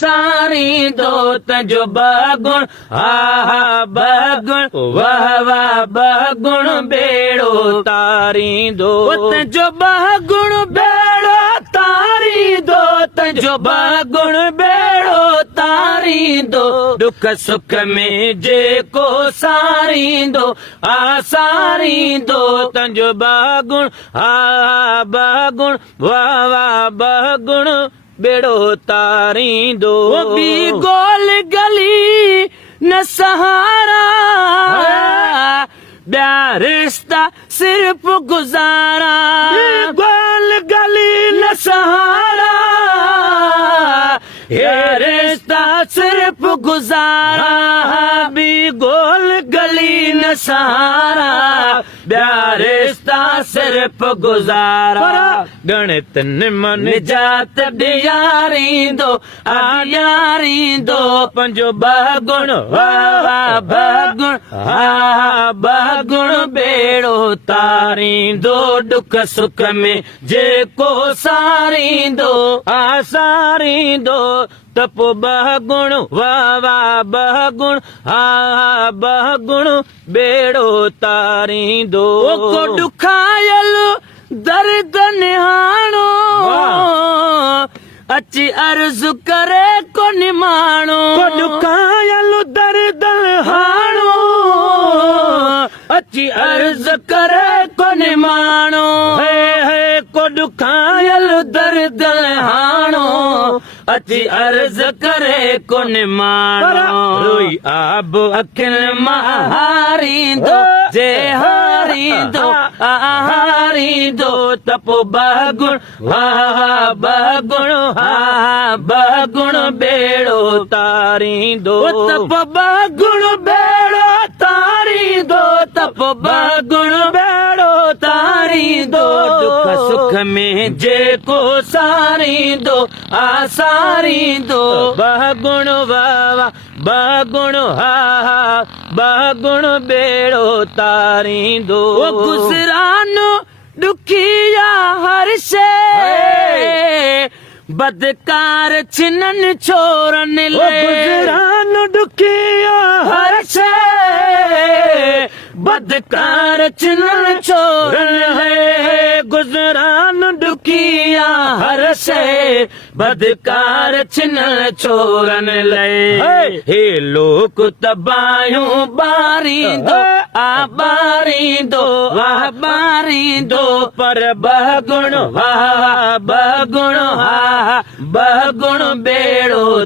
सारी दो तंजो बगुण हा बगुण वाह वाह बगुण बेड़ो तारी दो तंजो बगुण बेड़ो तारी दो तंजो बगुण बेड़ो तारी दो दुख सुख में जेको सारी दो आ सारी दो तंजो बगुण हा बगुण वाह वाह बगुण बेड़ो तारी दो भी गोल गली न सहारा ॿिया रिश्ता सिर्फ गुजारा गोल गली न सहारा ये रिश्ता सिर्फ गुजारा भी गोल गली न सहारा ॿिया रिश्ता सिर्फ गुजारा गणित निमन जात ॾियारींदो यारींदो पंजो बगुण वाह बगुण हा बगुण बेड़ो तारींदो दुख सुख में जेको सारींदो आ सारींदो तप बगुण वाह वाह बगुण हा बगुण बेड़ो तारींदो को दुखायल दर्द निहाणो अची अर्ज़ करे को निमाणो को दुखायल दर्द हाणो अची अर्ज़ करे को निमाणो है को दुखायल दर्द हाणो अची अर्ज़ करे को निमाणो रोई आब अखियुनि मां हारींदो जे हारींदो हारींदो त पोइ बगुण वाह बगुण हा बगुण बेड़ो तारींदो त पोइ बगुण बेड़ो तारींदो त पोइ बगुण बेड़ो तारींदो दुख सुख में जेको सारींदो आ सारींदो बगुण वाह बगुण हा बगुण बेड़ो तारींदो गुज़रानो दुखिया हर शे बदकार छिनन छोरन ले गुज़रानो दुखिया हर शे बदकार छिनन छोरन है गुज़रान दुखिया हर शे बदकार छिनन छोरन ले हे लोक तबायूं बारींदो आ बारींदो वाह बारींदो पर बगुण वाह बगुण हा बगुण बेड़ो